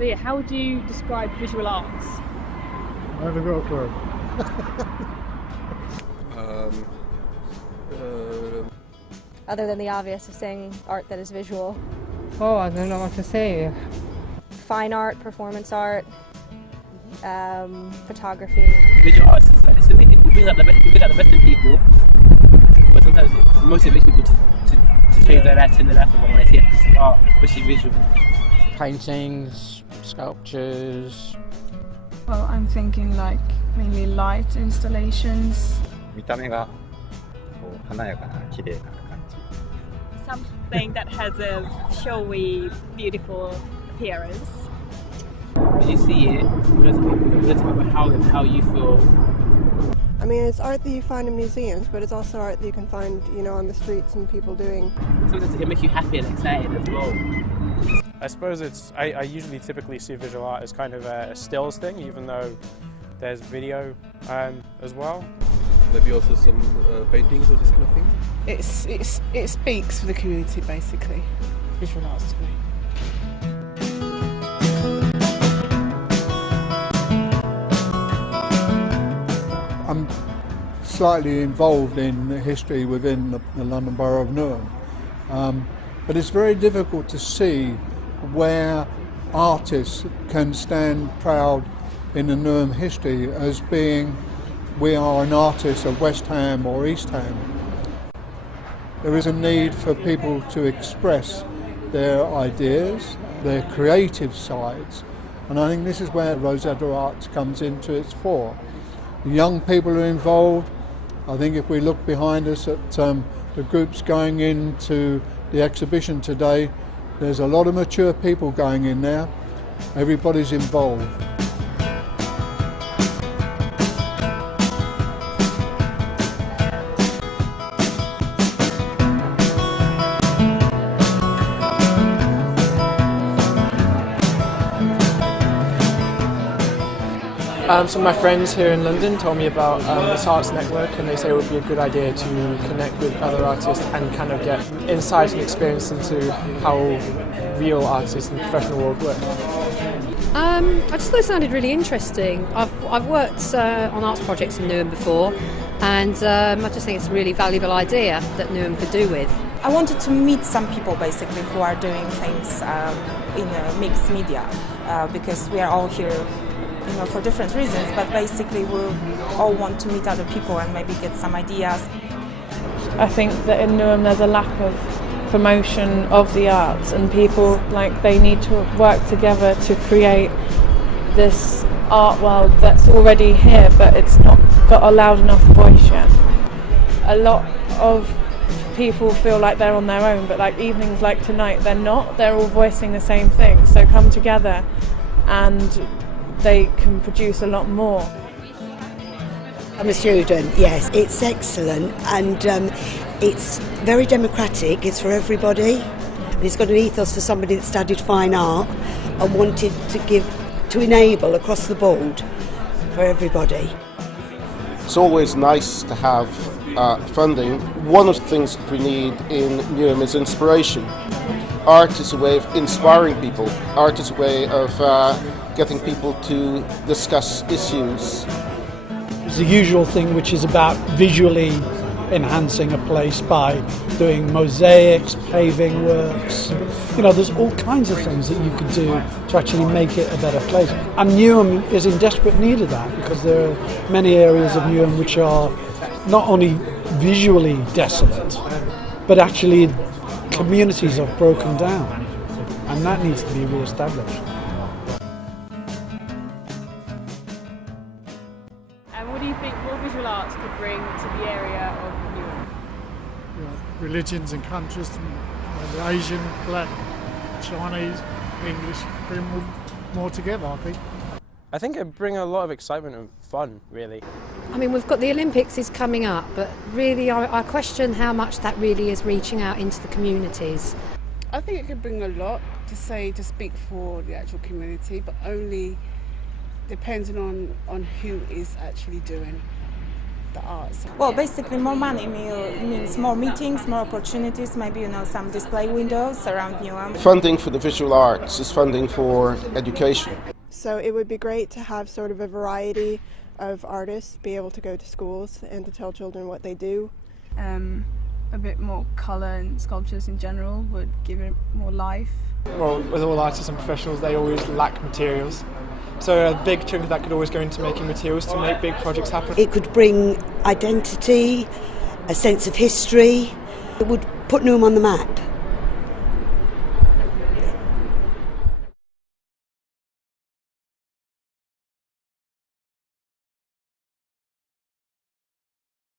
So yeah, how would you describe visual arts? I haven't got a clue. Other than the obvious of saying art that is visual. Oh, I don't know what to say. Fine art, performance art, photography. Visual arts is like, so it brings out the best in people, but sometimes it motivates people to change their life, turn their life around when they see a piece of art, especially visual. Paintings, sculptures. Well, I'm thinking like mainly light installations. 見た目がこう華やかな綺麗な感じ。 Something that has a showy, beautiful appearance. When you see it, let's talk about how you feel. I mean, it's art that you find in museums, but it's also art that you can find, you know, on the streets and people doing. Sometimes it can make you happy and excited as well. I suppose I usually typically see visual art as kind of a stills thing, even though there's video as well. Maybe also some paintings or this kind of thing? It speaks for the community, basically, visual arts to me. I'm slightly involved in the history within the London Borough of Newham, but it's very difficult to see where artists can stand proud in the Newham history as being we are an artist of West Ham or East Ham. There is a need for people to express their ideas, their creative sides, and I think this is where Rosetta Arts comes into its fore. The young people are involved. I think if we look behind us at the groups going into the exhibition today, there's a lot of mature people going in there. Everybody's involved. Some of my friends here in London told me about this arts network, and they say it would be a good idea to connect with other artists and kind of get insight and experience into how real artists in the professional world work. I just thought it sounded really interesting. I've worked on arts projects in Newham before, and I just think it's a really valuable idea that Newham could do with. I wanted to meet some people basically who are doing things in mixed media because we are all here, you know, for different reasons, but basically we all want to meet other people and maybe get some ideas. I think that in Newham there's a lack of promotion of the arts, and people they need to work together to create this art world that's already here, but it's not got a loud enough voice yet. A lot of people feel like they're on their own, but evenings like tonight, they're not. They're all voicing the same thing, so come together and they can produce a lot more. I'm a student, yes. It's excellent, and it's very democratic. It's for everybody. And it's got an ethos for somebody that studied fine art and wanted to enable across the board for everybody. It's always nice to have funding. One of the things that we need in Newham is inspiration. Art is a way of inspiring people. Art is a way of getting people to discuss issues. It's the usual thing, which is about visually enhancing a place by doing mosaics, paving works. You know, there's all kinds of things that you could do to actually make it a better place. And Newham is in desperate need of that, because there are many areas of Newham which are not only visually desolate, but actually communities have broken down, and that needs to be re-established. And what do you think more visual arts could bring to the area of Newham? Religions and countries, the Asian, Black, Chinese, English, bring more together, I think. I think it bring a lot of excitement and fun, really. I mean, we've got the Olympics is coming up, but really I question how much that really is reaching out into the communities. I think it could bring a lot to speak for the actual community, but only depending on who is actually doing. the arts? Well, basically more money means more meetings, more opportunities, maybe some display windows around Newham. Funding for the visual arts is funding for education. So it would be great to have sort of a variety of artists be able to go to schools and to tell children what they do. A bit more colour and sculptures in general would give it more life. Well, with all artists and professionals, they always lack materials. So a big chunk of that could always go into making materials to make big projects happen. It could bring identity, a sense of history. It would put Newham on the map.